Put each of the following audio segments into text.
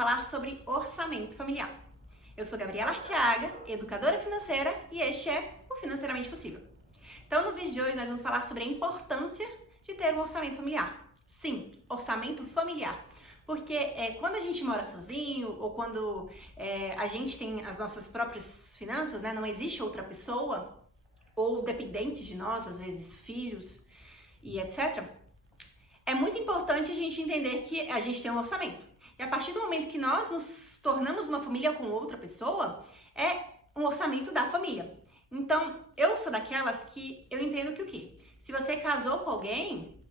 falar sobre orçamento familiar. Eu sou Gabriela Arteaga, educadora financeira, e este é o Financeiramente Possível. Então, no vídeo de hoje, nós vamos falar sobre a importância de ter um orçamento familiar. Sim, orçamento familiar. Porque quando a gente mora sozinho ou quando a gente tem as nossas próprias finanças, né, não existe outra pessoa ou dependentes de nós, às vezes filhos e etc., é muito importante a gente entender que a gente tem um orçamento. E a partir do momento que nós nos tornamos uma família com outra pessoa, é um orçamento da família. Então, eu sou daquelas que eu entendo que o quê? Se você casou com alguém,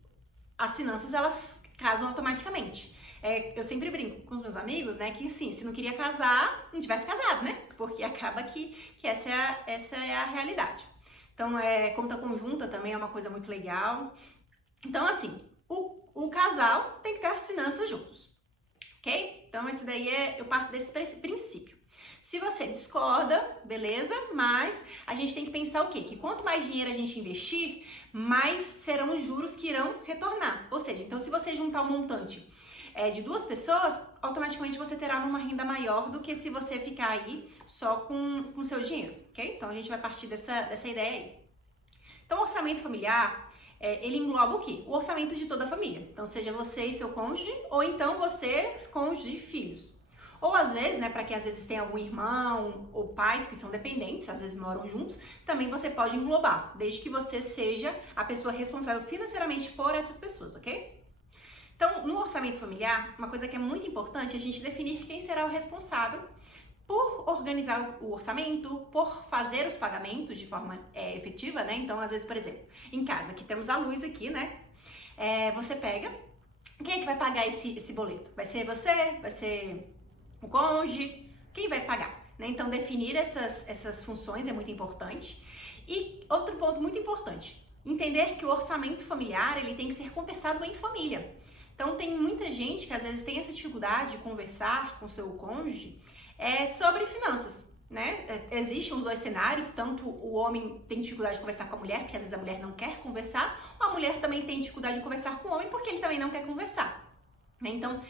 as finanças, elas casam automaticamente. Eu sempre brinco com os meus amigos, né, que sim, se não queria casar, não tivesse casado, né? Porque acaba que essa é a realidade. Então, conta conjunta também é uma coisa muito legal. Então, assim, o casal tem que ter as finanças juntos, ok? Então, esse daí eu parto desse princípio. Se você discorda, beleza, mas a gente tem que pensar o quê? Que quanto mais dinheiro a gente investir, mais serão os juros que irão retornar. Ou seja, então se você juntar um montante de duas pessoas, automaticamente você terá uma renda maior do que se você ficar aí só com o seu dinheiro, ok? Então a gente vai partir dessa ideia aí. Então, orçamento familiar, ele engloba o quê? O orçamento de toda a família. Então, seja você e seu cônjuge, ou então você, cônjuge e filhos. Ou às vezes, né, para quem às vezes tem algum irmão ou pais que são dependentes, às vezes moram juntos, também você pode englobar, desde que você seja a pessoa responsável financeiramente por essas pessoas, ok? Então, no orçamento familiar, uma coisa que é muito importante é a gente definir quem será o responsável por organizar o orçamento, por fazer os pagamentos de forma efetiva, né? Então, às vezes, por exemplo, em casa, que temos a luz aqui, né? Você pega, quem é que vai pagar esse boleto? Vai ser você? Vai ser o cônjuge? Quem vai pagar? Né? Então, definir essas funções é muito importante. E outro ponto muito importante, entender que o orçamento familiar, ele tem que ser conversado em família. Então, tem muita gente que às vezes tem essa dificuldade de conversar com seu cônjuge sobre finanças, né? Existem os dois cenários, tanto o homem tem dificuldade de conversar com a mulher, porque às vezes a mulher não quer conversar, ou a mulher também tem dificuldade de conversar com o homem, porque ele também não quer conversar, né? Então,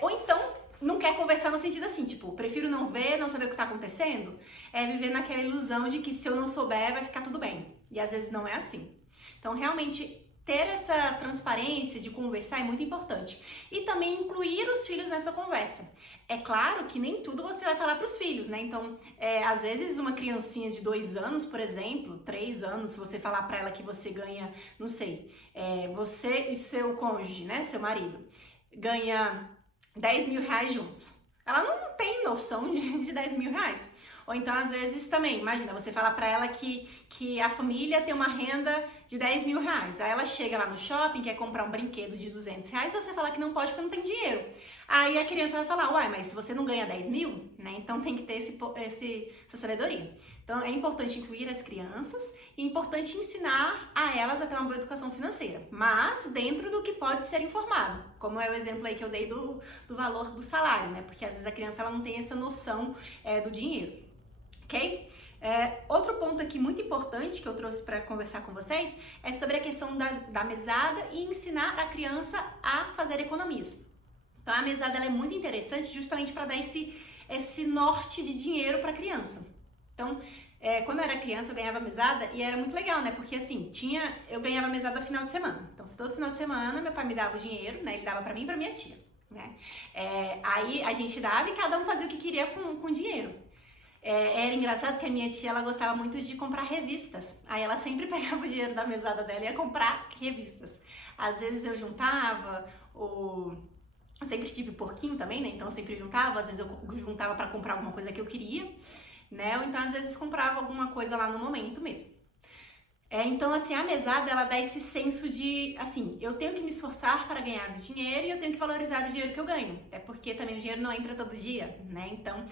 ou então, não quer conversar no sentido assim, tipo, prefiro não ver, não saber o que tá acontecendo, viver naquela ilusão de que se eu não souber, vai ficar tudo bem. E às vezes não é assim. Então, realmente, ter essa transparência de conversar é muito importante. E também incluir os filhos nessa conversa. É claro que nem tudo você vai falar para os filhos, né? Então, às vezes uma criancinha de 2 anos, por exemplo, 3 anos, se você falar para ela que você ganha, não sei, você e seu cônjuge, né, seu marido, ganha 10 mil reais juntos. Ela não tem noção de 10 mil reais. Ou então, às vezes, também, imagina, você falar pra ela que a família tem uma renda de 10 mil reais. Aí ela chega lá no shopping, quer comprar um brinquedo de 200 reais, e você fala que não pode porque não tem dinheiro. Aí a criança vai falar, uai, mas se você não ganha 10 mil, né, então tem que ter essa sabedoria. Então, é importante incluir as crianças e é importante ensinar a elas a ter uma boa educação financeira, mas dentro do que pode ser informado, como é o exemplo aí que eu dei do valor do salário, né, porque às vezes a criança ela não tem essa noção do dinheiro. Ok? Outro ponto aqui muito importante que eu trouxe para conversar com vocês é sobre a questão da mesada e ensinar a criança a fazer economias. Então, a mesada ela é muito interessante justamente para dar esse norte de dinheiro para a criança. Então, quando eu era criança, eu ganhava mesada e era muito legal, né? Porque assim, eu ganhava mesada no final de semana. Então, todo final de semana, meu pai me dava o dinheiro, né? Ele dava para mim e para minha tia, né? Aí a gente dava e cada um fazia o que queria com o dinheiro. Era engraçado que a minha tia, ela gostava muito de comprar revistas. Aí ela sempre pegava o dinheiro da mesada dela e ia comprar revistas. Às vezes eu juntava, eu sempre tive porquinho também, né? Então eu sempre juntava, às vezes eu juntava para comprar alguma coisa que eu queria, né? Ou então às vezes comprava alguma coisa lá no momento mesmo. Então, assim, a mesada, ela dá esse senso de, assim, eu tenho que me esforçar para ganhar o dinheiro e eu tenho que valorizar o dinheiro que eu ganho. É porque também o dinheiro não entra todo dia, né? Então,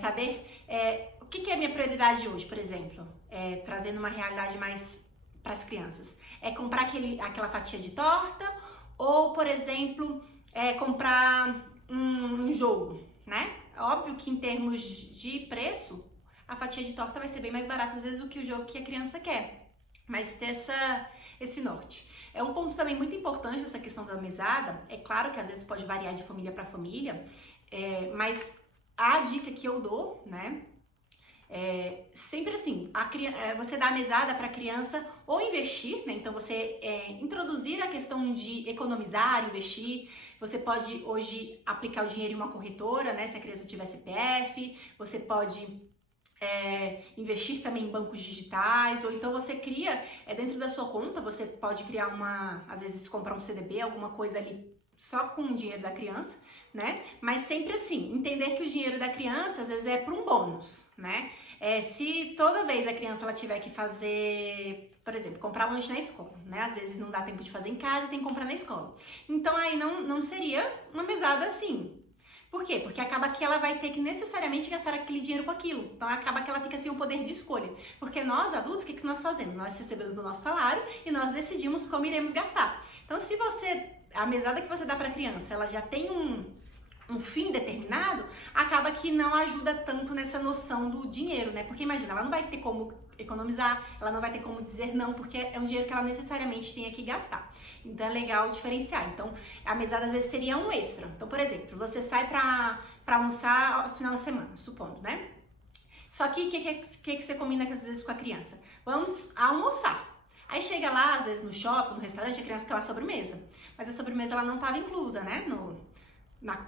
saber o que é a minha prioridade hoje, por exemplo, trazendo uma realidade mais para as crianças. É comprar aquela fatia de torta ou, por exemplo, comprar um jogo, né? Óbvio que em termos de preço, a fatia de torta vai ser bem mais barata às vezes do que o jogo que a criança quer. Mas ter esse norte. É um ponto também muito importante essa questão da mesada. É claro que às vezes pode variar de família para família, Mas a dica que eu dou, né? Sempre assim, você dá a mesada para a criança ou investir, né? Então você introduzir a questão de economizar, investir. Você pode hoje aplicar o dinheiro em uma corretora, né? Se a criança tiver CPF, você pode investir também em bancos digitais, ou então você cria dentro da sua conta, você pode criar às vezes comprar um CDB, alguma coisa ali só com o dinheiro da criança, né? Mas sempre assim, entender que o dinheiro da criança às vezes é para um bônus, né? Se toda vez a criança ela tiver que fazer, por exemplo, comprar lanche na escola, né? Às vezes não dá tempo de fazer em casa, tem que comprar na escola. Então aí não seria uma mesada assim. Por quê? Porque acaba que ela vai ter que necessariamente gastar aquele dinheiro com aquilo. Então acaba que ela fica sem o poder de escolha. Porque nós, adultos, o que nós fazemos? Nós recebemos o nosso salário e nós decidimos como iremos gastar. Então se a mesada que você dá para a criança, ela já tem um fim determinado, acaba que não ajuda tanto nessa noção do dinheiro, né? Porque imagina, ela não vai ter como economizar, ela não vai ter como dizer não, porque é um dinheiro que ela necessariamente tenha que gastar. Então é legal diferenciar. Então a mesada às vezes seria um extra. Então, por exemplo, você sai para almoçar no final de semana, supondo, né? Só que o que você combina às vezes com a criança? Vamos almoçar. Aí chega lá, às vezes no shopping, no restaurante, a criança quer uma sobremesa. Mas a sobremesa ela não estava inclusa, né?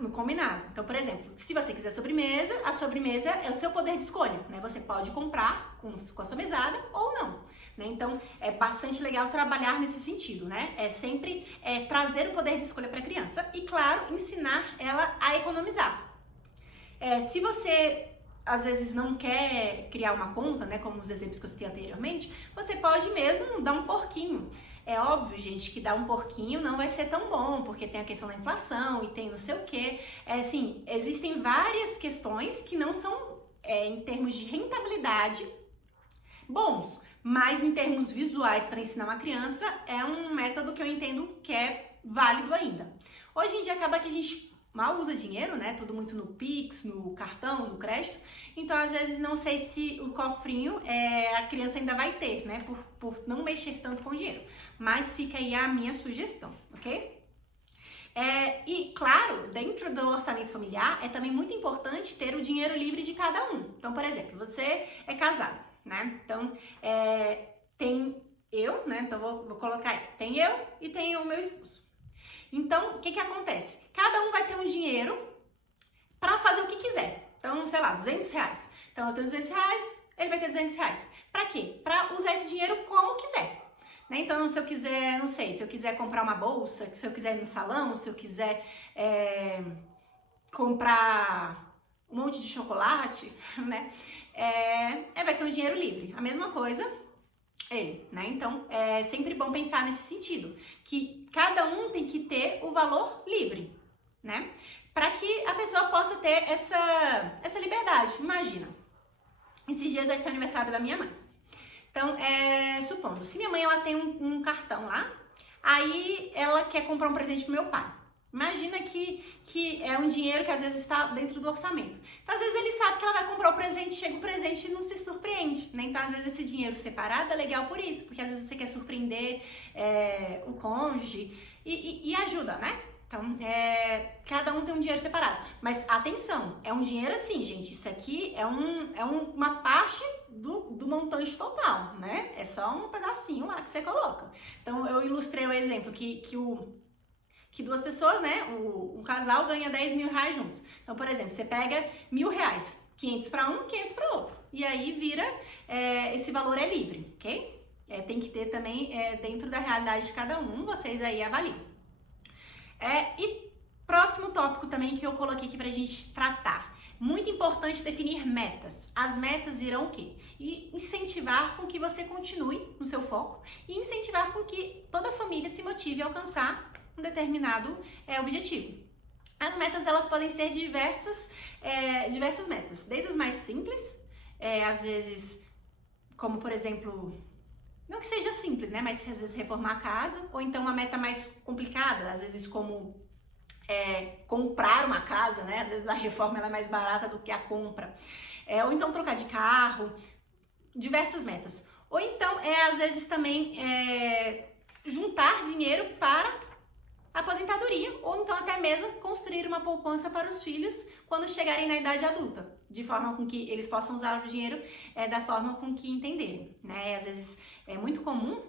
No combinado. Então, por exemplo, se você quiser sobremesa, a sobremesa é o seu poder de escolha, né? Você pode comprar com a sua mesada ou não, né? Então, é bastante legal trabalhar nesse sentido, né? É sempre trazer o poder de escolha para a criança e, claro, ensinar ela a economizar. Se você às vezes não quer criar uma conta, né? Como os exemplos que eu citei anteriormente, você pode mesmo dar um porquinho. É óbvio, gente, que dar um porquinho não vai ser tão bom, porque tem a questão da inflação e tem não sei o quê. Assim, existem várias questões que não são, em termos de rentabilidade, bons, mas em termos visuais para ensinar uma criança, é um método que eu entendo que é válido ainda. Hoje em dia acaba que a gente mal usa dinheiro, né? Tudo muito no Pix, no cartão, no crédito. Então, às vezes, não sei se o cofrinho a criança ainda vai ter, né? Por não mexer tanto com o dinheiro. Mas fica aí a minha sugestão, ok? E, claro, dentro do orçamento familiar, é também muito importante ter o dinheiro livre de cada um. Então, por exemplo, você é casado, né? Então, tem eu, né? Então, vou colocar aí. Tem eu e tem o meu esposo. Então, o que acontece? Cada um vai ter um dinheiro para fazer o que quiser. Então, sei lá, R$200. Então, eu tenho R$200, ele vai ter R$200. Para quê? Para usar esse dinheiro como quiser. Né? Então, se eu quiser, não sei, se eu quiser comprar uma bolsa, se eu quiser ir no salão, se eu quiser comprar um monte de chocolate, né? Vai ser um dinheiro livre. A mesma coisa ele, né? Então, é sempre bom pensar nesse sentido, que cada um tem que ter o valor livre, né? Para que a pessoa possa ter essa liberdade. Imagina, esses dias vai ser o aniversário da minha mãe. Então, supondo, se minha mãe ela tem um cartão lá, aí ela quer comprar um presente pro meu pai. Imagina que é um dinheiro que às vezes está dentro do orçamento. Então, às vezes ele sabe que ela vai comprar o presente, chega o presente e não se surpreende, né? Então, às vezes esse dinheiro separado é legal por isso, porque às vezes você quer surpreender o cônjuge e ajuda, né? Então, cada um tem um dinheiro separado. Mas atenção, é um dinheiro assim, gente, isso aqui é uma parte do montante total, né? É só um pedacinho lá que você coloca. Então, eu ilustrei o exemplo que duas pessoas, né, um casal ganha R$10.000 juntos. Então, por exemplo, você pega R$1.000, 500 para um, 500 para outro. E aí vira, esse valor é livre, ok? Tem que ter também dentro da realidade de cada um, vocês aí avaliam. E próximo tópico também que eu coloquei aqui pra gente tratar. Muito importante definir metas. As metas irão o quê? E incentivar com que você continue no seu foco e incentivar com que toda a família se motive a alcançar um determinado objetivo. As metas elas podem ser diversas metas, desde as mais simples, às vezes, como por exemplo, não que seja simples, né, mas às vezes reformar a casa, ou então uma meta mais complicada, às vezes como comprar uma casa, né, às vezes a reforma ela é mais barata do que a compra, ou então trocar de carro, diversas metas. Ou então, às vezes também juntar dinheiro para aposentadoria ou então até mesmo construir uma poupança para os filhos quando chegarem na idade adulta, de forma com que eles possam usar o dinheiro da forma com que entenderem, né? Às vezes é muito comum,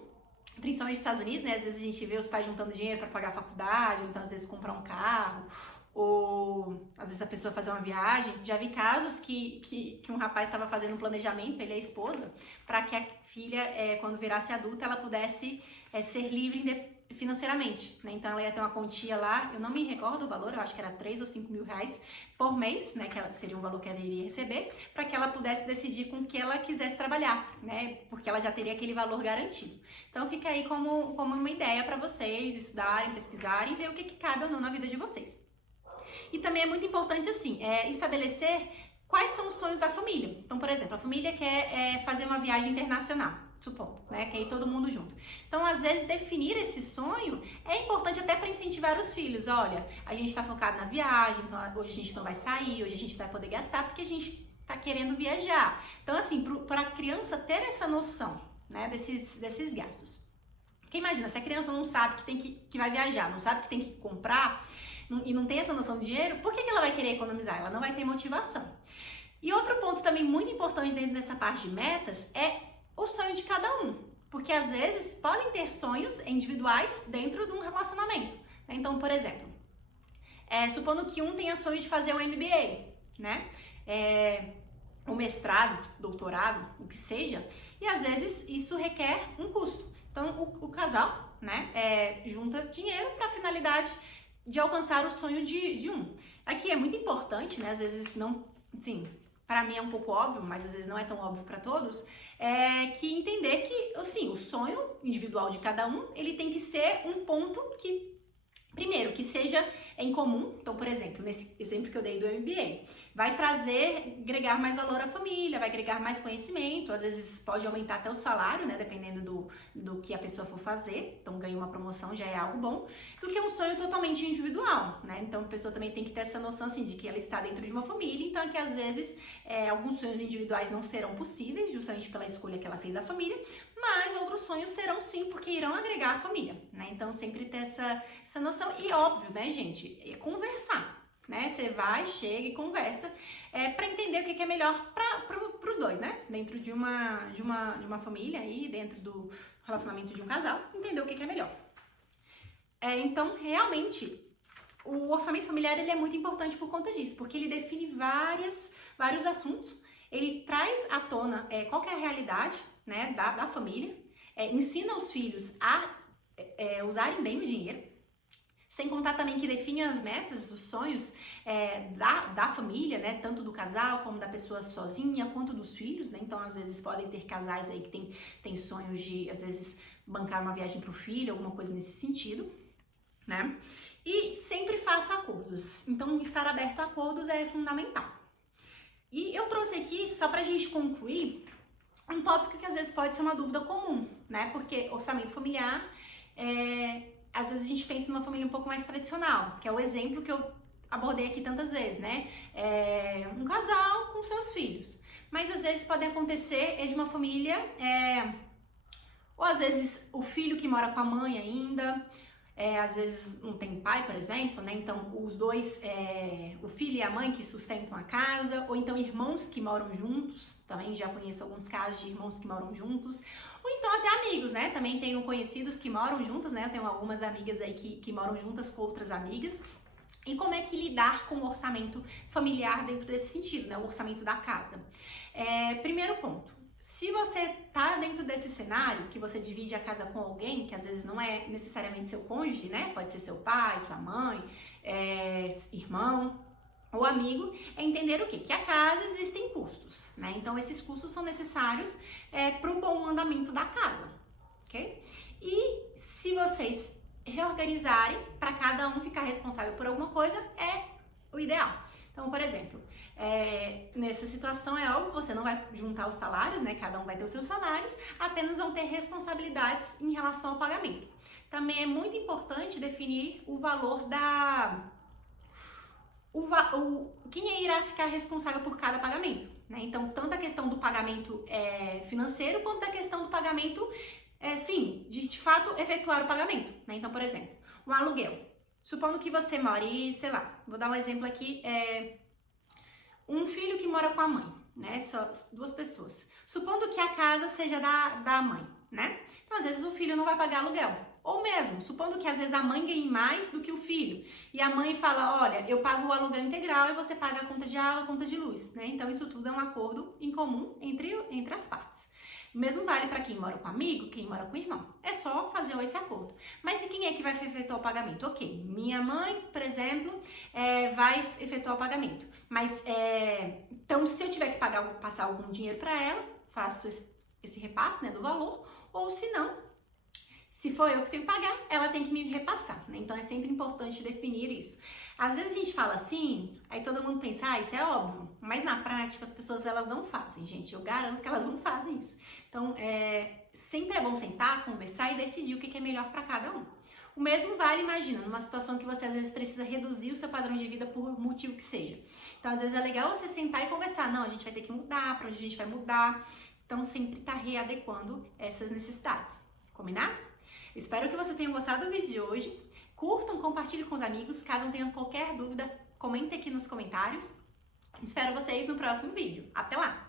principalmente nos Estados Unidos, né? Às vezes a gente vê os pais juntando dinheiro para pagar a faculdade, ou então às vezes comprar um carro, ou às vezes a pessoa fazer uma viagem. Já vi casos que um rapaz estava fazendo um planejamento, ele e a esposa, para que a filha, quando virasse adulta, ela pudesse ser livre financeiramente, né? Então ela ia ter uma quantia lá, eu não me recordo o valor, eu acho que era 3 ou 5 mil reais por mês, né? Que seria um valor que ela iria receber, para que ela pudesse decidir com o que ela quisesse trabalhar, né? Porque ela já teria aquele valor garantido. Então fica aí como uma ideia para vocês estudarem, pesquisarem, ver o que cabe ou não na vida de vocês. E também é muito importante, assim, estabelecer quais são os sonhos da família. Então, por exemplo, a família quer fazer uma viagem internacional, supondo, né? Quer ir todo mundo junto. Então, às vezes, definir esse sonho é importante até para incentivar os filhos. Olha, a gente está focado na viagem, então hoje a gente não vai sair, hoje a gente vai poder gastar porque a gente está querendo viajar. Então, assim, para a criança ter essa noção, né, desses gastos. Porque imagina, se a criança não sabe que vai viajar, não sabe que tem que comprar e não tem essa noção de dinheiro, por que ela vai querer economizar? Ela não vai ter motivação. E outro ponto também muito importante dentro dessa parte de metas é o sonho de cada um. Porque às vezes podem ter sonhos individuais dentro de um relacionamento. Então, por exemplo, supondo que um tenha sonho de fazer um MBA, né? O mestrado, doutorado, o que seja, e às vezes isso requer um custo. Então, o casal, né, junta dinheiro para a finalidade de alcançar o sonho de um. Aqui é muito importante, né, às vezes não, sim, para mim é um pouco óbvio, mas às vezes não é tão óbvio para todos, que entender que, assim, o sonho individual de cada um, ele tem que ser um ponto que, primeiro, que seja em comum. Então, por exemplo, nesse exemplo que eu dei do MBA, vai agregar mais valor à família, vai agregar mais conhecimento, às vezes pode aumentar até o salário, né, dependendo do que a pessoa for fazer, então ganha uma promoção já é algo bom, do que um sonho totalmente individual, né? Então a pessoa também tem que ter essa noção, assim, de que ela está dentro de uma família, então que às vezes alguns sonhos individuais não serão possíveis, justamente pela escolha que ela fez da família, mas outros sonhos serão sim, porque irão agregar a família, né? Então sempre ter essa noção, e óbvio, né, gente, é conversar, né? Você vai, chega e conversa para entender o que é melhor para os dois, né? Dentro de uma família aí, dentro do relacionamento de um casal, entender o que é melhor. Então, realmente, o orçamento familiar ele é muito importante por conta disso, porque ele define vários assuntos, ele traz à tona qual que é a realidade, né, da família, ensina os filhos a usarem bem o dinheiro, sem contar também que define as metas, os sonhos da família, né? Tanto do casal, como da pessoa sozinha, quanto dos filhos, né? Então, às vezes, podem ter casais aí que tem sonhos de, às vezes, bancar uma viagem para o filho, alguma coisa nesse sentido, né? E sempre faça acordos. Então, estar aberto a acordos é fundamental. E eu trouxe aqui, só pra gente concluir, um tópico que às vezes pode ser uma dúvida comum, né? Porque orçamento familiar às vezes a gente pensa numa família um pouco mais tradicional, que é o exemplo que eu abordei aqui tantas vezes, né? Um casal com seus filhos. Mas às vezes pode acontecer de uma família, ou às vezes o filho que mora com a mãe ainda, às vezes não tem pai, por exemplo, né? Então os dois, o filho e a mãe que sustentam a casa, ou então irmãos que moram juntos, também já conheço alguns casos de irmãos que moram juntos, ou então até amigos, né? Também tenho conhecidos que moram juntas, né? Eu tenho algumas amigas aí que moram juntas com outras amigas. E como é que lidar com o orçamento familiar dentro desse sentido, né? O orçamento da casa. Primeiro ponto, se você tá dentro desse cenário, que você divide a casa com alguém, que às vezes não é necessariamente seu cônjuge, né? Pode ser seu pai, sua mãe, irmão ou amigo, é entender o quê? Que a casa existem custos, né? Então esses custos são necessários para o bom andamento da casa, ok? E se vocês reorganizarem para cada um ficar responsável por alguma coisa, é o ideal. Então, por exemplo, nessa situação é óbvio, você não vai juntar os salários, né? Cada um vai ter os seus salários, apenas vão ter responsabilidades em relação ao pagamento. Também é muito importante definir o valor quem irá ficar responsável por cada pagamento, né? Então, tanto a questão do pagamento financeiro, quanto a questão do pagamento, sim, de fato efetuar o pagamento, né? Então, por exemplo, um aluguel. Supondo que você more, sei lá, vou dar um exemplo aqui, um filho que mora com a mãe, né? Só 2 pessoas. Supondo que a casa seja da mãe, né? Então, às vezes, o filho não vai pagar aluguel. Ou mesmo, supondo que às vezes a mãe ganhe mais do que o filho. E a mãe fala, olha, eu pago o aluguel integral e você paga a conta de água, a conta de luz, né? Então, isso tudo é um acordo em comum entre as partes. O mesmo vale para quem mora com amigo, quem mora com irmão. É só fazer esse acordo. Mas e quem é que vai efetuar o pagamento? Ok, minha mãe, por exemplo, vai efetuar o pagamento. Mas, então, se eu tiver que passar algum dinheiro para ela, faço esse repasse, né, do valor. Ou se não, se for eu que tenho que pagar, ela tem que me repassar, né? Então, é sempre importante definir isso. Às vezes a gente fala assim, aí todo mundo pensa, isso é óbvio. Mas na prática, as pessoas, elas não fazem, gente. Eu garanto que elas não fazem isso. Então, sempre é bom sentar, conversar e decidir o que é melhor para cada um. O mesmo vale, imagina, numa situação que você às vezes precisa reduzir o seu padrão de vida por motivo que seja. Então, às vezes é legal você sentar e conversar. Não, a gente vai ter que mudar, para onde a gente vai mudar. Então, sempre tá readequando essas necessidades. Combinado? Espero que você tenha gostado do vídeo de hoje. Curtam, compartilhem com os amigos. Caso tenham qualquer dúvida, comente aqui nos comentários. Espero vocês no próximo vídeo. Até lá!